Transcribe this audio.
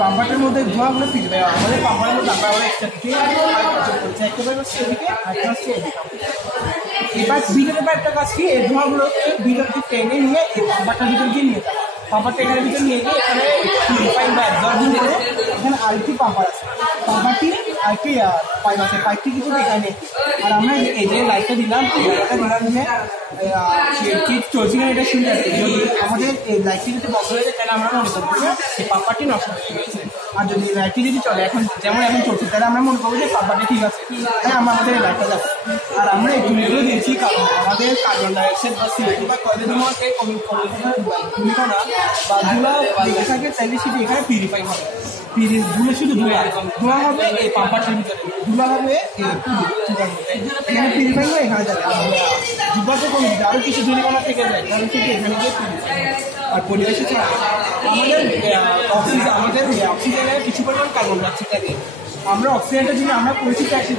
পাম্পারটার মধ্যে ধোঁয়াগুলো ফিরবে আমাদের পাম্পারের মধ্যে আমরা একটা দিকে করছি একেবারে সেদিকে একটা হচ্ছে এদিকে। এবার ভিতরে একটা কাজ কি এই ধোঁয়াগুলোকে ভিতর দিয়ে টেনে নিয়ে এই পাম্পারটার ভিতর দিয়ে নিয়ে যাবে। পাম্পারটা এখানে ভিতরে নিয়ে গিয়ে এখানে পিউরিফাইং বা অ্যাবজর্বিং করে এখানে আরেকটি পাম্পার আছে, পাম্পারটি আরেকটি পাইপ আছে, পাইপটি কিন্তু এখানে। আর আমরা এই যে লাইটটা দিলাম এই লাইটটা দিলাম নিয়ে ঠিক চলছে কিনা এটা শুনতে আসছে। যদি আমাদের এই লাইটটি যদি বন্ধ হয়ে যায় তাহলে আমরা মনে করবো যে এই পাম্পারটি নষ্ট হয়ে গেছে। আর যদি লাইটটি যদি চলে এখন যেমন এখন চলছে তাহলে আমরা মনে করবো যে পাম্পারটি ঠিক আছে, তাই আমরা আমাদের এই লাইটটা যাবো। আর আমরা এই তুলিগুলো দিয়েছি কারণ আমাদের কার্বন ডাইঅক্সাইড বা সিও2 বা কয়লাতে ভূমিকা না বা ধুলা লেগে থাকে তাইলে সেটি এখানে পিউরিফাই হবে। ধুলে শুধু ধোঁয়া হবে এই পাম্পারটির ভিতরে, ধুলা হবে এখানে পিউরিফাই হয়ে এখানে যাবে। ধুলাতে কোনো আরও কিছু জরিমানা থেকে যায় কারণ সেটি এখানে গিয়ে পিউরিফাই হয়। আর পরিবেশে ছাড়া আমাদের অক্সিজেনের কিছু পরিমাণ কার্বন ডাইঅক্সাইড থাকে। আমরা অক্সিজেনটা যদি আমরা পরিচিত আসি